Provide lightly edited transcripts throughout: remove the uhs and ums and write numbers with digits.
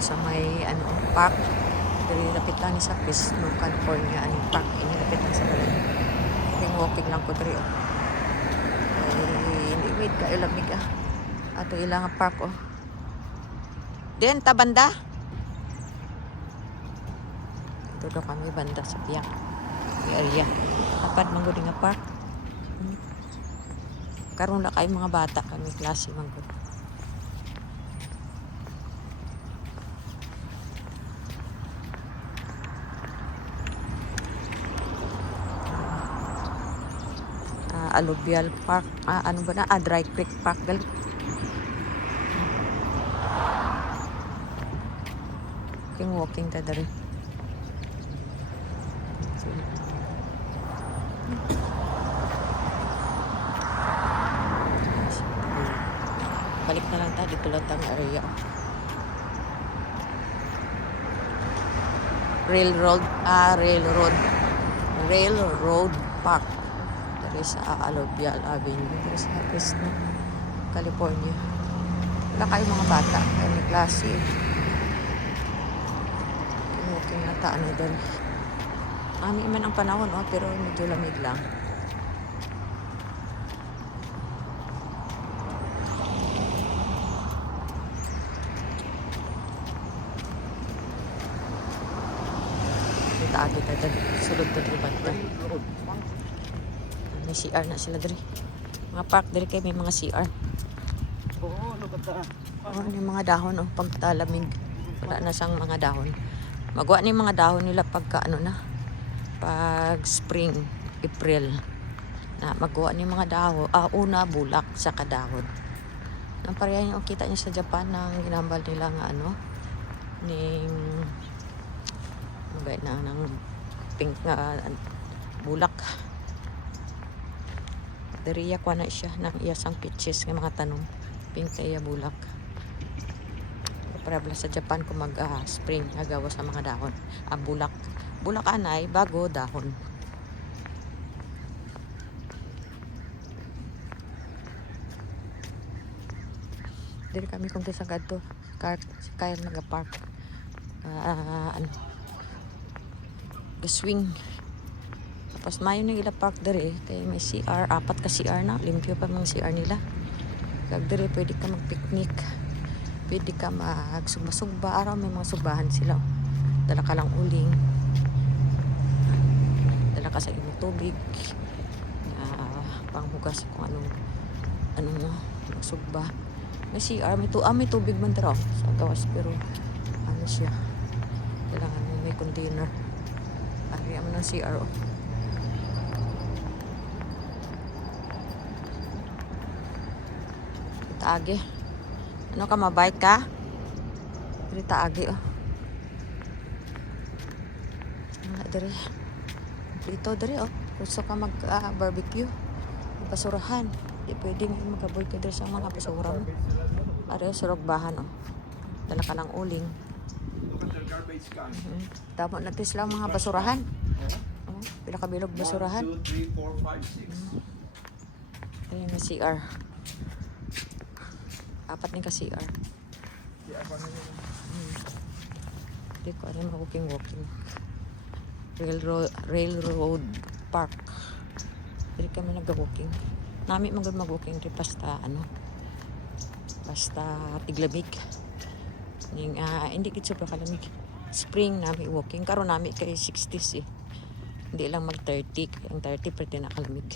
sa may ano park diri lapit lang ni sa Fresno, California ani park ini lapit lang sa balay. Ring walking lang ko diri oh. Ay wait ka ilamig ato ilang park oh. Den ta banda. Ito daw kami banda sa Piak area. Apad man gud nga park. Karon na kay mga bata kami klase man gud. Alluvial Park. Ano ba na? Dry Creek Park. Gali. Walking ta dari. Balik na lang tayo dito lang tang area. Railroad Park. Sa Alluvial Avenue dito sa Fresno, California. Wala kayo mga bata kaya klase walking na taan doon. Ami man ang panahon pero medyo lamig lang. Agi tayo sulod to dito banda. May CR na sila diri. Mga park diri kay may mga CR. Ni mga dahon pagtalamig. Wala na sang mga dahon. Magwa ni mga dahon nila pagka pag spring, April. Na magwa ni mga dahon, una bulak sa kadahon. Ang pareha yung kita niyo sa Japan nang ginambal nila nga ning mabay na ng pink nga bulak. Dariya kwa na siya ng iyasang peaches ng mga tanong pink na iya bulak. Para sa Japan kung mag spring agawa sa mga dahon. Bulak anay bago dahon. Diri kami kung sa gadto kaya nagapark. Swing. Tapos mayo na ila park diri kay may CR, 4 ka CR na, limpyo pa mga CR nila. Kag diri pwede ka mag-picnic. Pwede ka magsugba-sugba, araw may mga sugbahan sila. Dala ka lang uling. Dala ka sa imong tubig. Panghugas kung anong magsugba. May CR, may tubig man dira sa gawas pero siya. Kailangan may container. Ari mo ng CR Taagi. Ano ka mabike ka? Diri taagi Diri. Dito diri gusto ka mag barbecue. Basurahan. Di pwedeng mag-avoid ka diri sa mga basura mo. Ari surog bahan Dala ka lang uling. Tama natin sila mga basurahan. Pila ka bilog basurahan. 1, 2, 3, 4, 5, 6. Ayan na CR. 4 ni ka CR. Hindi ko ano walking. Railroad Park. Hindi kami nag-walking. Nami mag-walking di basta basta tiglamig. Hindi kit super kalamig. Spring nami walking karon nami kay 60s Hindi lang mag 30. Ang 30 pwede na kalamig.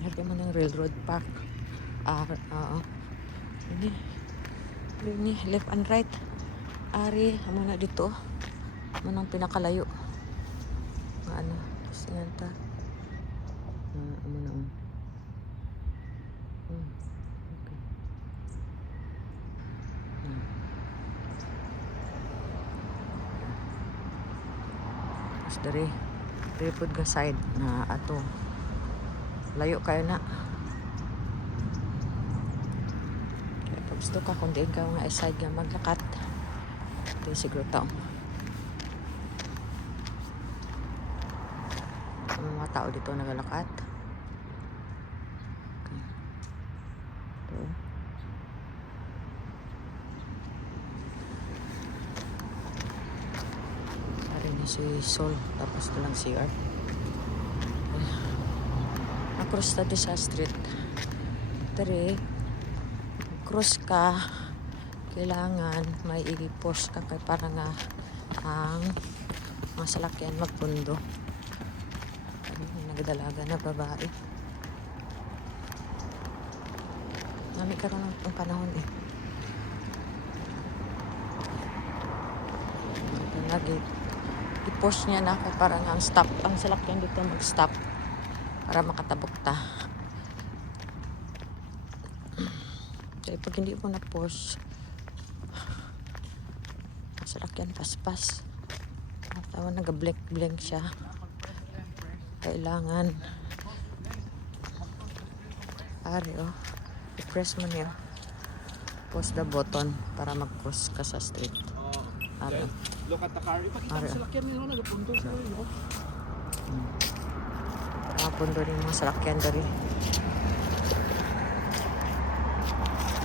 Lagi mo ng Railroad Park. Ini left and right. Ari, amo na dito. Manang pinakalayo. Kasi yan ta. Amo na Okay. Tapos dari pod ka side na ato. Layo kayo na. Kaya pag gusto ka kung diin ka nga side nga maglakat. Ito siguro taong. Mga mga tao dito nagalakad. Okay. Ito. Ari na si Sol. Tapos ito lang CR. Across na sa street. Tari, cross ka, kailangan may i-post ka kay para nga ang mga salakyan magpundo. Nagdalaga na babae. Nami ka rin ang panahon eh. Lagi i-post niya na kay para nga ang stop, ang salakyan dito mag-stop para makatabok ta. Kaya pag hindi mo na-post, salakyan paspas. Tawa nag-blink siya. Kailangan i-press mo niya. Post the button para mag-cross ka sa street. Look at the car. Ipakita mo salakyan nila nagapundo sa iyo. Nakapundo rin mga salakyan dari.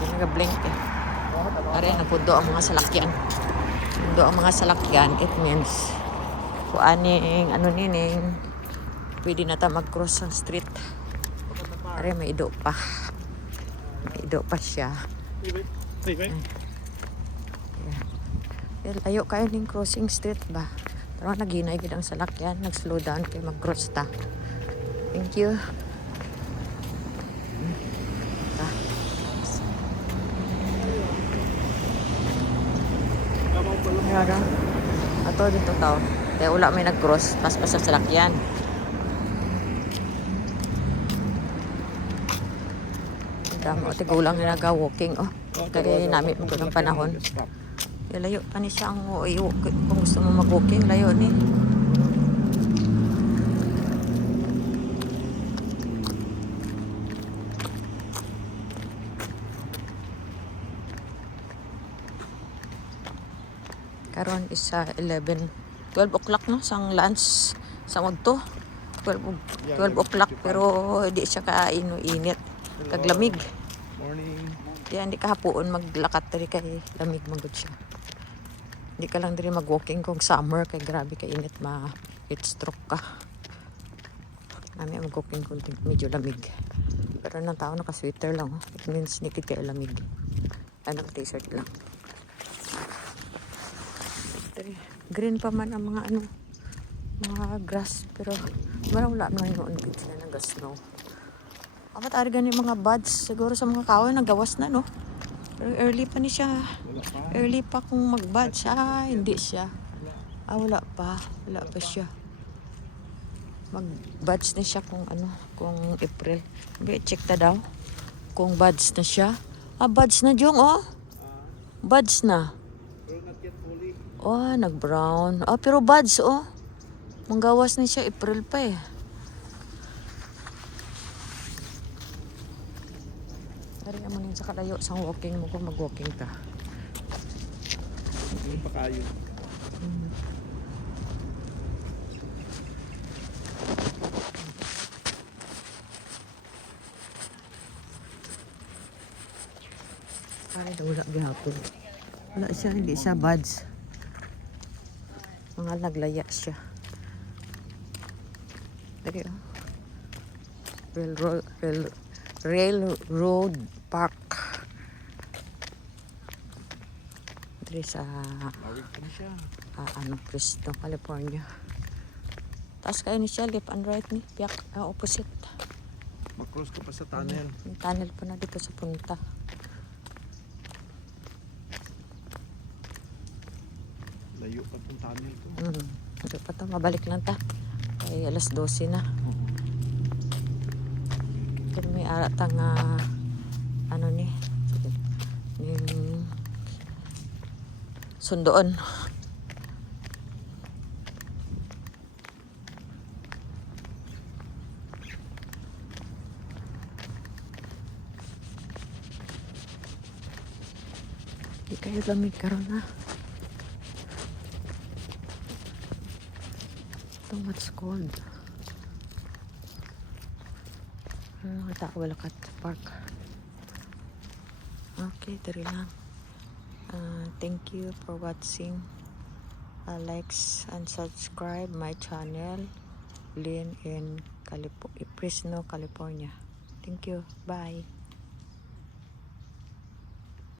Hindi nag-blink eh. Napundo ang mga salakyan. Pundo ang mga salakyan, it means kuaning ano nining pwede na ta mag-cross ang street. Are may ido pa. May ido pa siya. Layo kayo ning crossing street ba? Pero naginay gid ang salakyan, nag-slow down kay mag-cross ta. Thank you. Yara. Ato dito tao. Kaya wala may nag-cross. Paspas sa salakyan. Damo. Tigulang na naga-walking. Oh. Kaya namin mo ng panahon. Layo pa ni siya ang kung gusto mo mag-walking. Layo ni. Karon is 12 o'clock no sang lunch sa udto 12 o'clock pero hindi siya kaino-init kaglamig. Morning. Kaya hindi ka hapuon maglakat diri kay lamig man gud siya. Hindi ka lang diri mag-walking kung summer kay grabe ka init heat stroke ka. Kami mag-walking kung medyo lamig. Pero nang tao naka-sweater lang oh. It means nikit kay lamig. Ay naka-t-shirt lang. Green pa man ang mga mga grass pero wala naman noon gid sila nag-snow. Apat ari gani mga buds siguro sa mga kahoy nagawas na no. Pero early pa ni siya. Early pa kung mag-buds. Hindi siya. Wala pa siya. Mag-buds na siya kung April. Check ta daw kung buds na siya. Buds na jong oh. Buds na. Oh, nag-brown. Pero buds, oh. Manggawas na siya. April pa eh. Dari naman yun sa kalayo. Sang walking mo kung mag-walking ka. Hindi pa kayo. Ay, wala gihapon. Wala siya. Hindi siya buds. Mga naglaya siya. Dari oh. Railroad Park. Dari sa Fresno, California. Taas kayo ni siya, left and right ni. Piyak, opposite. Mag-cross ka pa sa tunnel. Yung tunnel pa na dito sa punta. Layo pa itong tunnel to. Ito pa to, mabalik lang ta. Ay alas 12 na. Pero may aratang ni sundoon. Di kayo lamig karon na. Too much cold. Mga tao wala kat park. Okay, diri lang. Thank you for watching. Likes and subscribe my channel, Lynn in Fresno, California. Thank you. Bye.